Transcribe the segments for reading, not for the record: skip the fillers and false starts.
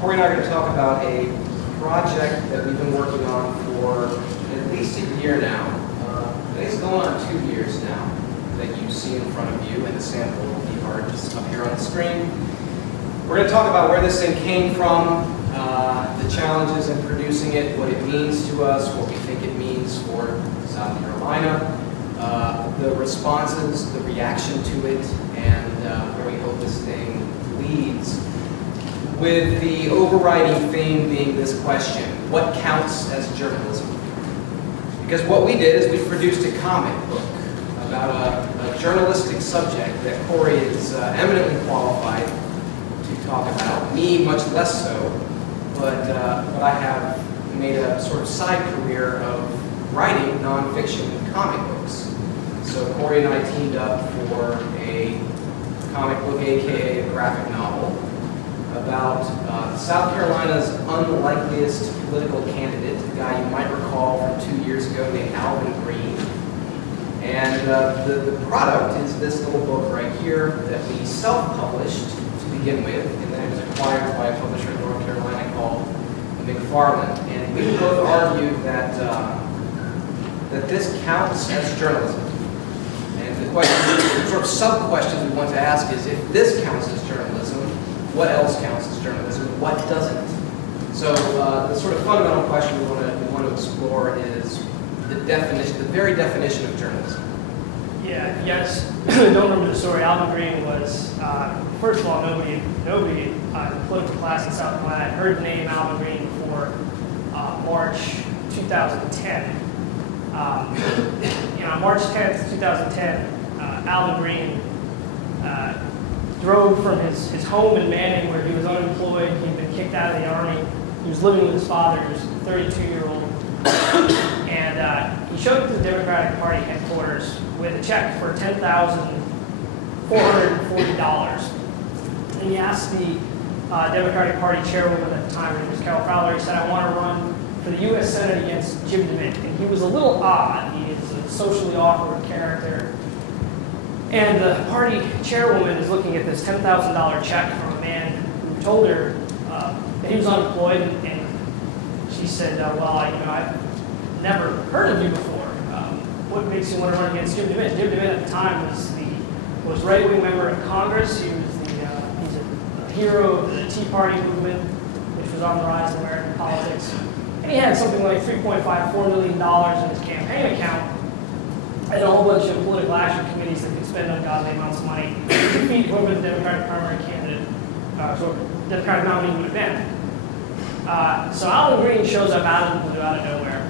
Corey and I are going to talk about a project that we've been working on for at least a year now. I think it's going on 2 years now that you see in front of you, and the sample will be just up here on the screen. We're going to talk about where this thing came from, the challenges in producing it, what it means to us, what we think it means for South Carolina, the responses, the reaction to it, and where we hope this thing leads. With the overriding theme being this question: what counts as journalism? Because what we did is we produced a comic book about a journalistic subject that Corey is eminently qualified to talk about, me much less so, but I have made a sort of side career of writing nonfiction comic books. So Corey and I teamed up for a comic book, aka a graphic novel, about South Carolina's unlikeliest political candidate, a guy you might recall from 2 years ago named Alvin Greene. And the product is this little book right here that we self-published to begin with, and then it was acquired by a publisher in North Carolina called McFarland. And we both argue that that this counts as journalism. And the question, the sort of sub-question we want to ask is, if this counts as journalism, what else counts as journalism? What doesn't? So the sort of fundamental question we want to explore is the definition, the very definition of journalism. Yeah, if you guys don't remember the story, Alvin Greene was, first of all, nobody in the political class in South Carolina had heard the name Alvin Greene before March 2010. On March 10th, 2010, Alvin Greene drove from his home in Manning, where he was unemployed. He'd been kicked out of the Army. He was living with his father, who was a 32-year-old. And he showed up to the Democratic Party headquarters with a check for $10,440. And he asked the Democratic Party chairwoman at the time, her name was Carol Fowler, he said, "I want to run for the U.S. Senate against Jim DeMint." And he was a little odd. He is a socially awkward character. And the party chairwoman is looking at this $10,000 check from a man who told her that he was unemployed, and she said, "Well, I've never heard of you before. What makes you want to run against Jim DeMint?" Jim DeMint at the time was right-wing member of Congress. He was he's a hero of the Tea Party movement, which was on the rise in American politics. And he had something like $3.54 million in his campaign account, and a whole bunch of political action committees that could spend ungodly amounts of money to defeat whoever the Democratic primary candidate, so Democratic nominee would have been. So Alvin Greene shows up out of the blue, out of nowhere,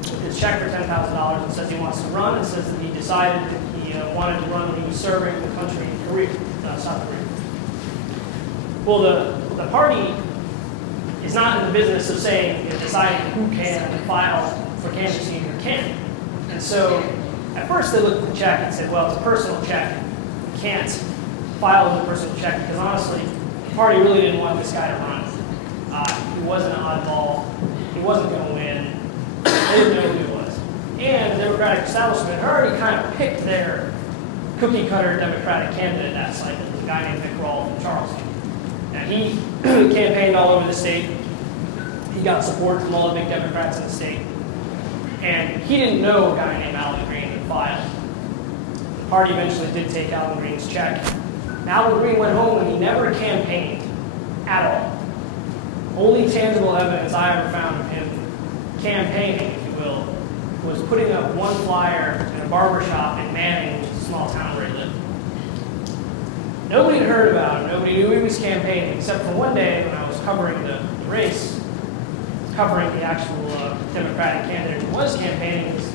with his check for $10,000, and says he wants to run, and says that he decided that he wanted to run when he was serving the country in Korea, South Korea. Well, the party is not in the business of saying, deciding who can file for candidacy or can't. And so at first they looked at the check and said, well, it's a personal check. You can't file as a personal check, because honestly, the party really didn't want this guy to run. He wasn't an oddball. He wasn't going to win. They didn't know who he was. And the Democratic establishment had already kind of picked their cookie-cutter Democratic candidate at that site. It was a guy named Vic Rawls from Charleston. Now, he campaigned all over the state. He got support from all the big Democrats in the state. And he didn't know a guy named Alvin Greene had filed. The party eventually did take Alvin Greene's check. And Alvin Greene went home and he never campaigned at all. Only tangible evidence I ever found of him campaigning, if you will, was putting up one flyer in a barbershop in Manning, which is a small town where he lived. Nobody had heard about him. Nobody knew he was campaigning, except for one day when I was covering the race, covering the actual Democratic candidate who was campaigning. His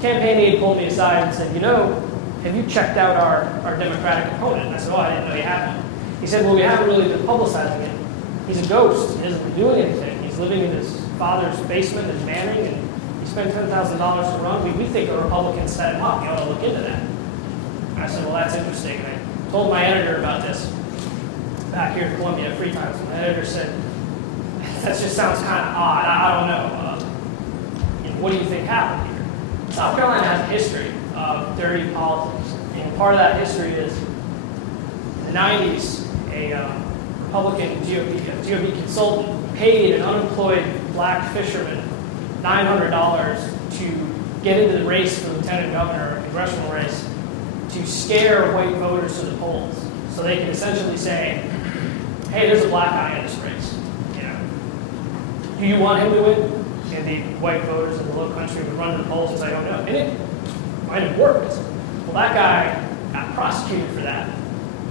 campaign aide pulled me aside and said, have you checked out our Democratic opponent? And I said, oh, I didn't know you had one. He said, well, we haven't really been publicizing it. He's a ghost. He hasn't been doing anything. He's living in his father's basement in Manning, and he spent $10,000 to run. We think a Republican set him up. You ought to look into that. And I said, well, that's interesting. And I told my editor about this back here at Columbia at Free Times. And the editor said, that just sounds kind of odd. I don't know. What do you think happened here? South Carolina has a history of dirty politics. And part of that history is, in the 90s, a Republican GOP consultant paid an unemployed black fisherman $900 to get into the race for lieutenant governor, a congressional race, to scare white voters to the polls. So they can essentially say, hey, there's a black guy in this race. You know, do you want him to win? And the white voters in the low country would run to the polls and say, oh no. And it might have worked. Well, that guy got prosecuted for that.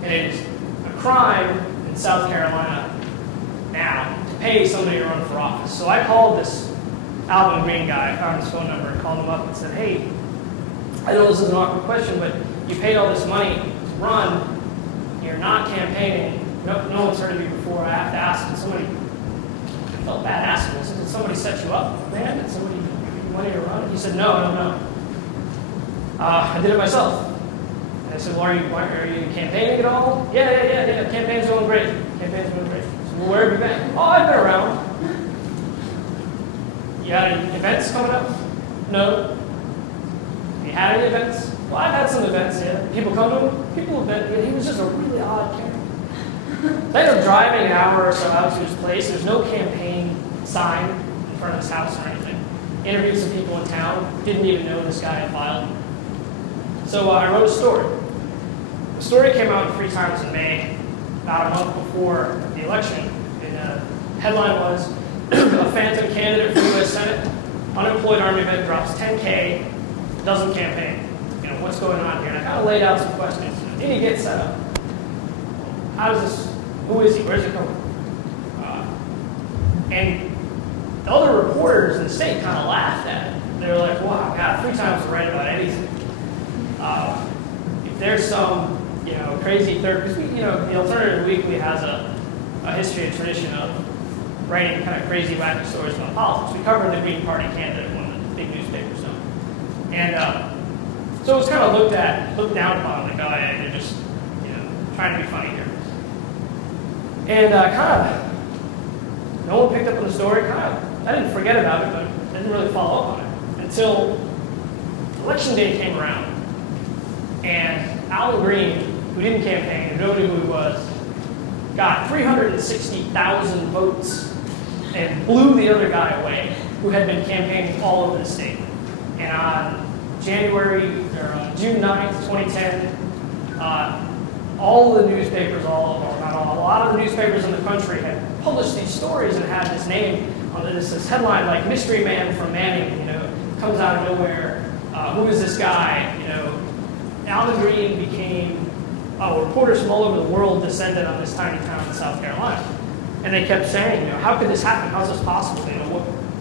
And it is a crime in South Carolina now to pay somebody to run for office. So I called this Alvin Greene guy, I found his phone number and called him up and said, hey, I know this is an awkward question, but you paid all this money to run, you're not campaigning, no one's heard of you before, I have to ask, and somebody, I felt bad asking him, I said, did somebody set you up, man? Did somebody give you money to run? He said, no, I don't know. I did it myself. And I said, well, are you campaigning at all? Yeah, campaign's going great. Campaign's going great. I said, well, where have you been? Oh, I've been around. You got any events coming up? No. You had any events? Well, I've had some events, yeah. People come to him? People have been, he was just a really odd character. They ended up driving an hour or so out to his place. There's no campaign sign in front of his house or anything. Interviewed some people in town, didn't even know this guy had filed. So I wrote a story. The story came out 3 times in May, about a month before the election. And the headline was, a phantom candidate for U.S. Senate, unemployed Army vet drops $10K, doesn't campaign. You know, what's going on here? And I kind of laid out some questions. Did he get set up? How does this, who is he? Where's he coming from? And the other reporters in the state kind of laughed at it. They were like, wow, God, 3 times to write about anything. If there's some, you know, crazy third, because the Alternative Weekly has a history and tradition of writing kind of crazy, wacky stories about politics. We covered the Green Party candidate, one of the big newspapers. So. And so it was kind of looked down upon, like, oh, yeah, they're just, trying to be funny here. And kind of, no one picked up on the story. I didn't forget about it, but I didn't really follow up on it until election day came around. And Alvin Greene, who didn't campaign, and nobody knew who he was, got 360,000 votes and blew the other guy away, who had been campaigning all over the state. And on June 9th, 2010, all the newspapers, a lot of the newspapers in the country had published these stories and had this name on this headline like "Mystery Man from Manning," comes out of nowhere. Who is this guy? Alvin Greene became. Reporters from all over the world descended on this tiny town in South Carolina, and they kept saying, how could this happen? How's this possible?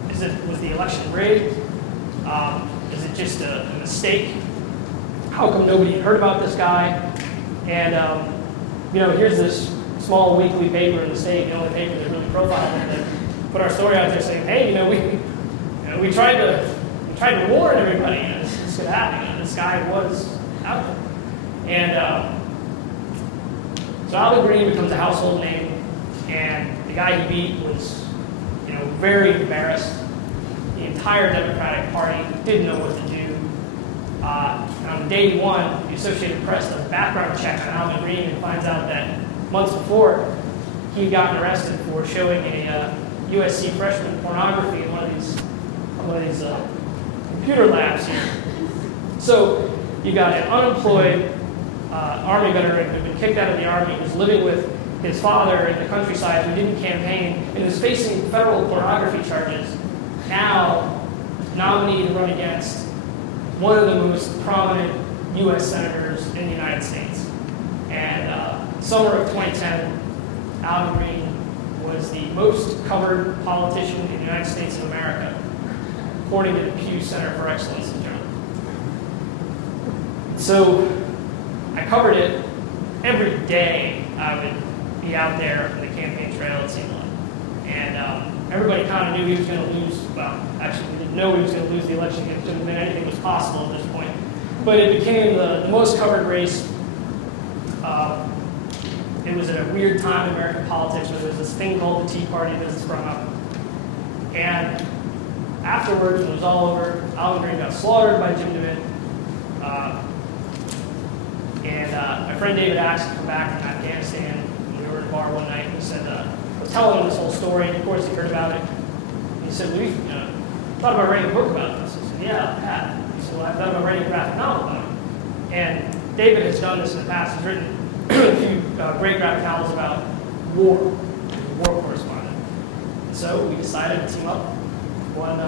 Was the election rigged? Is it just a mistake? How come nobody had heard about this guy? And here's this small weekly paper in the state, the only paper that really profiled him, that put our story out there saying, hey, we tried to warn everybody, this could happen. This guy was out there, and. So Alvin Greene becomes a household name, and the guy he beat was, very embarrassed. The entire Democratic Party didn't know what to do. And on day 1, the Associated Press does a background check on Alvin Greene and finds out that months before, he had gotten arrested for showing a USC freshman pornography in one of these computer labs here. So you got an unemployed Army veteran who had been kicked out of the Army, who was living with his father in the countryside, who didn't campaign, and is facing federal pornography charges, now nominated to run against one of the most prominent U.S. senators in the United States. And summer of 2010, Alvin Greene was the most covered politician in the United States of America, according to the Pew Center for Excellence in Journalism. So I covered it every day. I would be out there on the campaign trail, it seemed like. And everybody kind of knew he was going to lose. Well, actually, we didn't know he was going to lose the election. It couldn't have been anything was possible at this point. But it became the most covered race. It was at a weird time in American politics where there was this thing called the Tea Party that sprung up. And afterwards, when it was all over, Alvin Greene got slaughtered by Jim DeWitt. And my friend David asked to come back from Afghanistan. We were bar one night, and he said, I was telling him this whole story, and of course he heard about it. And he said, well, you thought about writing a book about this? I said, yeah, I had. He said, well, I've thought about writing a graphic novel about it. And David has done this in the past. He's written a few great graphic novels about war correspondent. And so we decided to team up one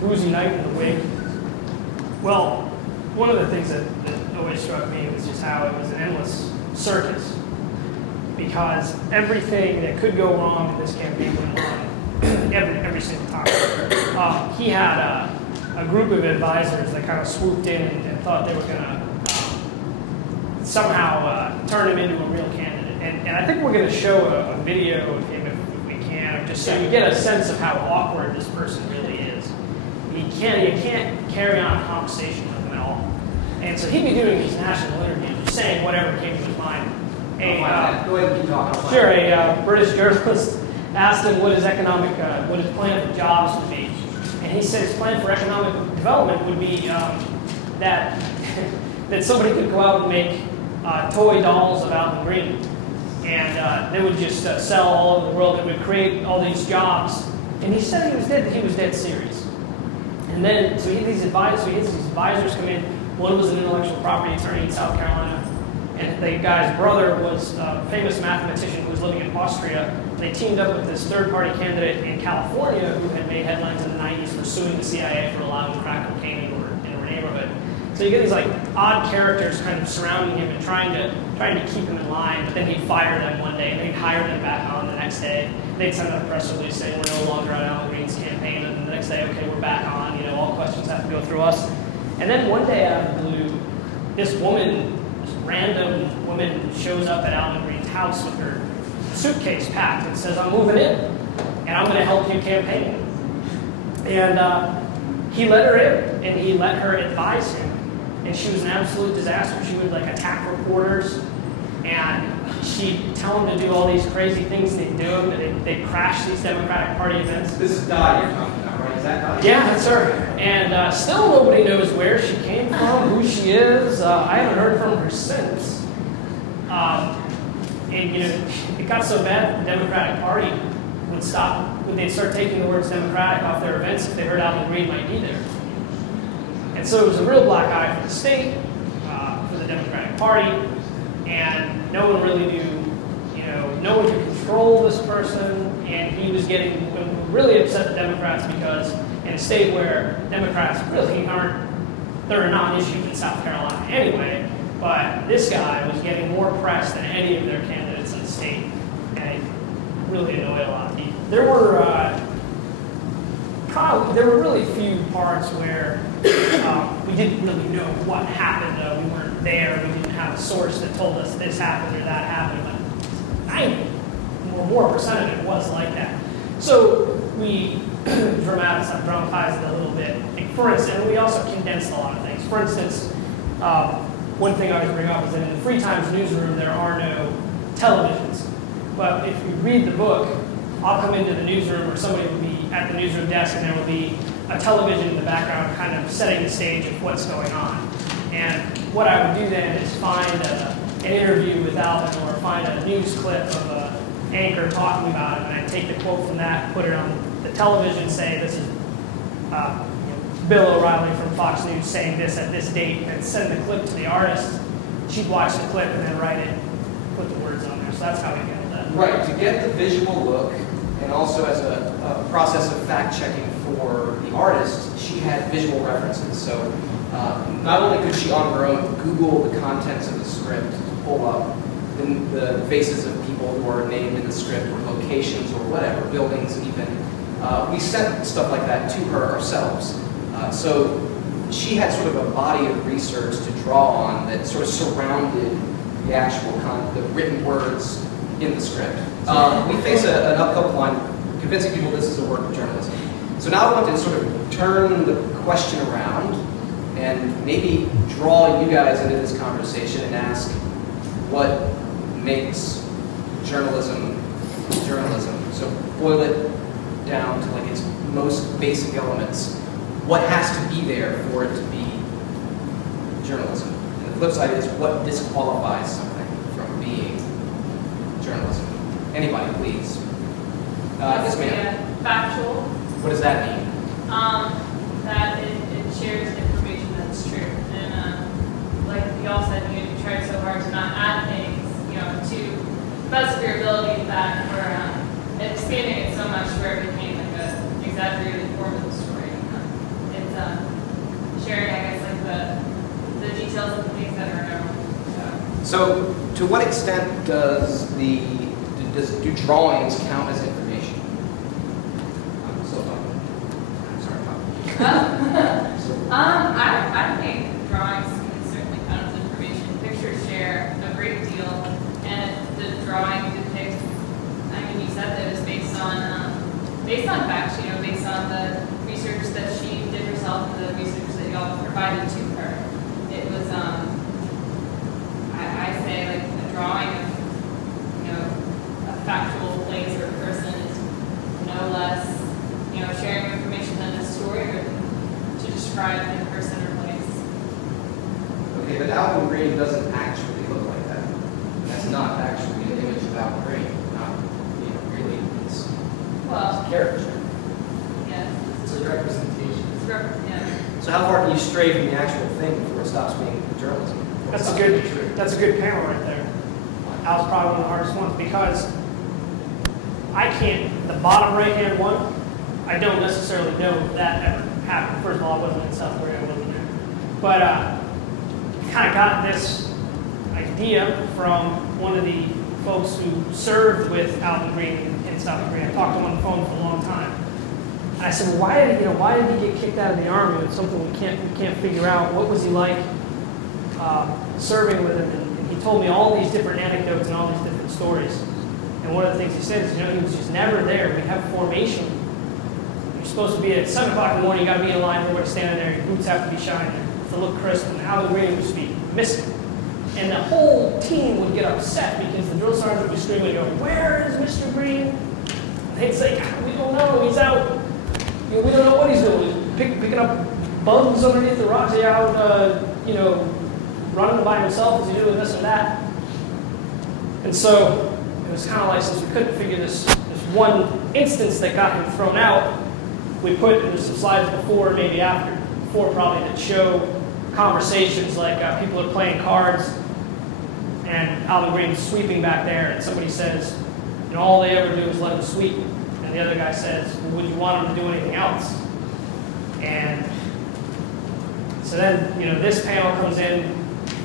boozy night in the wig. Well, one of the things that always struck me was just how it was an endless circus, because everything that could go wrong in this campaign went wrong every single time. He had a group of advisors that kind of swooped in and thought they were going to somehow turn him into a real candidate. And I think we're going to show a video of him if we can, just so you get a sense of how awkward this person really is. You can't carry on a conversation with him at all. And so he'd be doing these national interviews, saying whatever came to his mind. Go ahead and keep talking. Sure, a British journalist asked him what his plan for jobs would be. And he said his plan for economic development would be that somebody could go out and make toy dolls of Alvin Greene. And they would just sell all over the world. It would create all these jobs. And he said he was dead serious. And then, so he had these advisors come in. One was an intellectual property attorney in South Carolina. And the guy's brother was a famous mathematician who was living in Austria. They teamed up with this third-party candidate in California who had made headlines in the 90s for suing the CIA for allowing crack cocaine in her neighborhood. So you get these like odd characters kind of surrounding him and trying to keep him in line, but then he'd fire them one day and they'd hire them back on the next day. They'd send out a press release saying we're no longer on Alvin Greene's campaign, and the next day, okay, we're back on, all questions have to go through us. And then one day out of the blue, this random woman shows up at Alvin Greene's house with her suitcase packed and says, I'm moving in, and I'm going to help you campaign. And he let her in, and he let her advise him. And she was an absolute disaster. She would attack reporters, and she'd tell them to do all these crazy things they'd do. They'd crash these Democratic Party events. This is Dottie you're talking about, right? Is that Dottie? Yeah, that's her. And still nobody knows where she came from, who she is. I haven't heard from her since. And it got so bad the Democratic Party they'd start taking the words Democratic off their events if they heard Alvin Greene might be there. And so it was a real black eye for the state, for the Democratic Party, and no one really knew, no one could control this person, and he was getting really upset the Democrats because in a state where Democrats really they're a non-issue in South Carolina anyway, but this guy was getting more press than any of their candidates in the state, and it really annoyed a lot of people. There were really few parts where we didn't really know what happened. We weren't there. We didn't have a source that told us this happened or that happened. But 90% of it was like that. So we dramatized it a little bit. For instance, and we also condensed a lot of things. For instance, one thing I always bring up is that in the Free Times newsroom, there are no televisions. But if you read the book, I'll come into the newsroom, or somebody will be at the newsroom desk, and there will be a television in the background kind of setting the stage of what's going on. And what I would do then is find an interview with Alvin, or find a news clip of an anchor talking about him, and I'd take the quote from that, put it on the television, say this is Bill O'Reilly from Fox News saying this at this date, and send the clip to the artist. She'd watch the clip and then write it, put the words on there. So that's how we handled that. Right, to get the visual look, and also as a process of fact-checking for the artist, she had visual references. So not only could she on her own Google the contents of the script to pull up the faces of people who are named in the script, or locations, or whatever, buildings even, we sent stuff like that to her ourselves. So she had sort of a body of research to draw on that sort of surrounded the actual the written words in the script. We face an uphill climb convincing people this is a work of journalism. So now I want to sort of turn the question around and maybe draw you guys into this conversation and ask what makes journalism journalism. So boil it down to its most basic elements. What has to be there for it to be journalism? And the flip side is what disqualifies something from being journalism. journalism? Anybody, please. Yes, ma'am. Factual. What does that mean? That it shares information that's true. And like y'all said, you tried so hard to not add things, to the best of your ability that we're expanding it so much where it became like an exaggerated form of the story. It's sharing, I guess, like the details of the things that are known. So, to what extent do drawings count as information? I'm so I think drawings can certainly count as information. Pictures share a great deal, and the drawing depicts. I mean, you said that it was based on facts. Based on the research that she did herself and the research that y'all provided to her. It was I say like a drawing of a factual place or person is no less sharing information than a story or to describe the person or place. Okay, but Alvin Greene doesn't actually look like that. That's not actually an image of Alvin Greene. Not, really. It's a caricature. Yes. It's a representation. Yeah. So how far can you stray from the actual thing before it stops being journalism? That's a good panel right there. That was probably one of the hardest ones because I can't, the bottom right-hand one, I don't necessarily know that ever happened. First of all, I wasn't in South Korea, I wasn't there. But kind of got this idea from one of the folks who served with Alvin Greene in South Korea. I talked to him on the phone for a long time. And I said, well, why did he get kicked out of the army? It's something we can't figure out. What was he like serving with him? And he told me all these different anecdotes and all these different stories. And one of the things he said is, he was just never there. We have formation. You're supposed to be at 7 o'clock in the morning. You got to be in line. Everybody's standing there. Your boots have to be shining to look crisp. And Alvin Greene would just be missing. And the whole team would get upset because the drill sergeant would be screaming, going, "Where is Mr. Greene?" And they'd say, "We don't know. He's out. We don't know what he's doing. He's picking up bugs underneath the rocks. He's out, running by himself. Is he doing this or that?" And so it was kind of like, since we couldn't figure this one instance that got him thrown out, we put, there's some slides before, maybe after, before probably, that show conversations like people are playing cards and Alvin Greene's sweeping back there, and somebody says, all they ever do is let him sweep. And the other guy says, well, would you want him to do anything else? And so then, this panel comes in,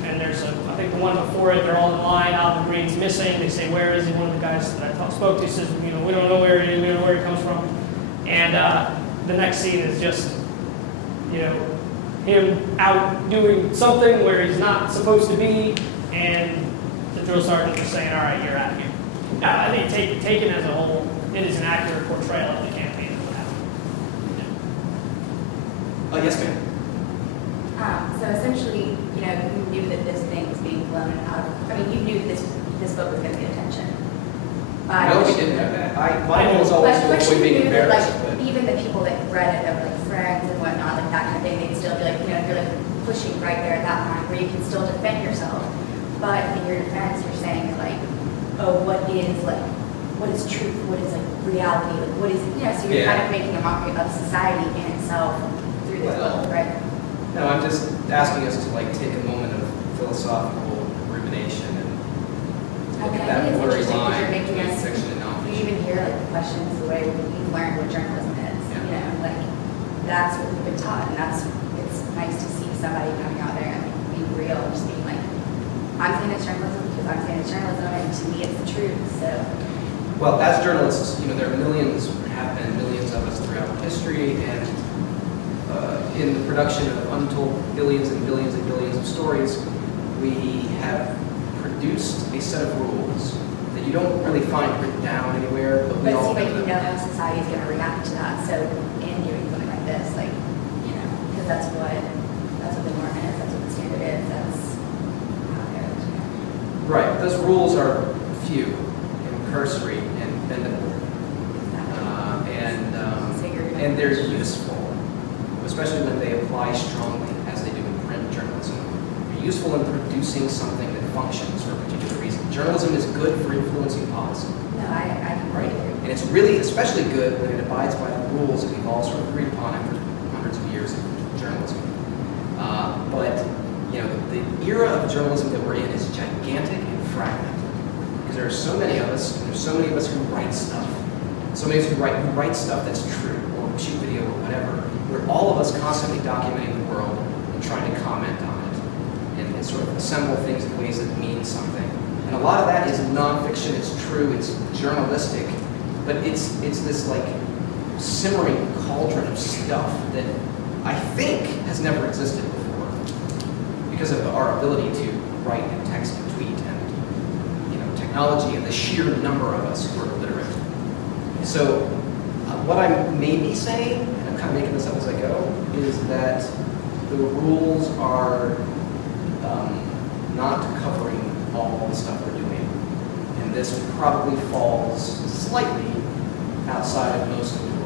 and there's I think the one before it, they're all in line, Alvin Greene's missing. They say, where is he? One of the guys that I spoke to says, we don't know where he is, we don't know where he comes from. And the next scene is just, him out doing something where he's not supposed to be, and the drill sergeant is saying, all right, you're out of here. Now, I think taken as a whole, it is an accurate portrayal of the campaign of what happened. Yes, ma'am. So essentially, you knew that this thing was being blown out of, you knew this book was going to get attention. No, we didn't know that. My goal was always to avoid being embarrassed. But even the people that read it, that were like friends and whatnot, like that kind of thing, they'd still be like, you're like pushing right there at that point where you can still defend yourself. But in your defense, you're saying like, oh, what is truth? What is like reality? Like, what is, so you're kind of making a mockery of society in itself through this book, right? No, I'm just asking us to take a moment of philosophical rumination and look at that blurry line between fiction and nonfiction. You even hear the questions, the way we've learned what journalism is. That's what we've been taught, and it's nice to see somebody coming out there and being real, and just being like, I'm saying it's journalism because I'm saying it's journalism, and to me it's the truth. So, well, as journalists, there are millions, or have been millions of us throughout history, and in the production of untold billions and billions and billions of stories, we have produced a set of rules that you don't really find written down anywhere, but we all know them. How society is going to react to that. So in doing something like this, because that's what the norm is, that's what the standard is, that's how it goes. Right. Those rules are few and cursory and bendable, and they're useful, especially when they apply strongly, as they do in print journalism. They're useful in producing something that functions for a particular reason. Journalism is good for influencing policy, No, I right? And it's really especially good when it abides by the rules that we've all sort of agreed upon after hundreds of years of journalism. But you know, the era of journalism that we're in is gigantic and fragmented because there are so many of us, and there's so many of us who write stuff. So many of us who write stuff that's true, or shoot video, or whatever. We're all of us constantly documenting the world and trying to comment on it, and sort of assemble things in ways that mean something. And a lot of that is nonfiction. It's true. It's journalistic, but it's this like simmering cauldron of stuff that I think has never existed before because of our ability to write and text and tweet and, you know, technology and the sheer number of us who are literate. So what I may be saying, and I'm kind of making this up as I go, is that the rules are not covering all the stuff we're doing. And this probably falls slightly outside of most of the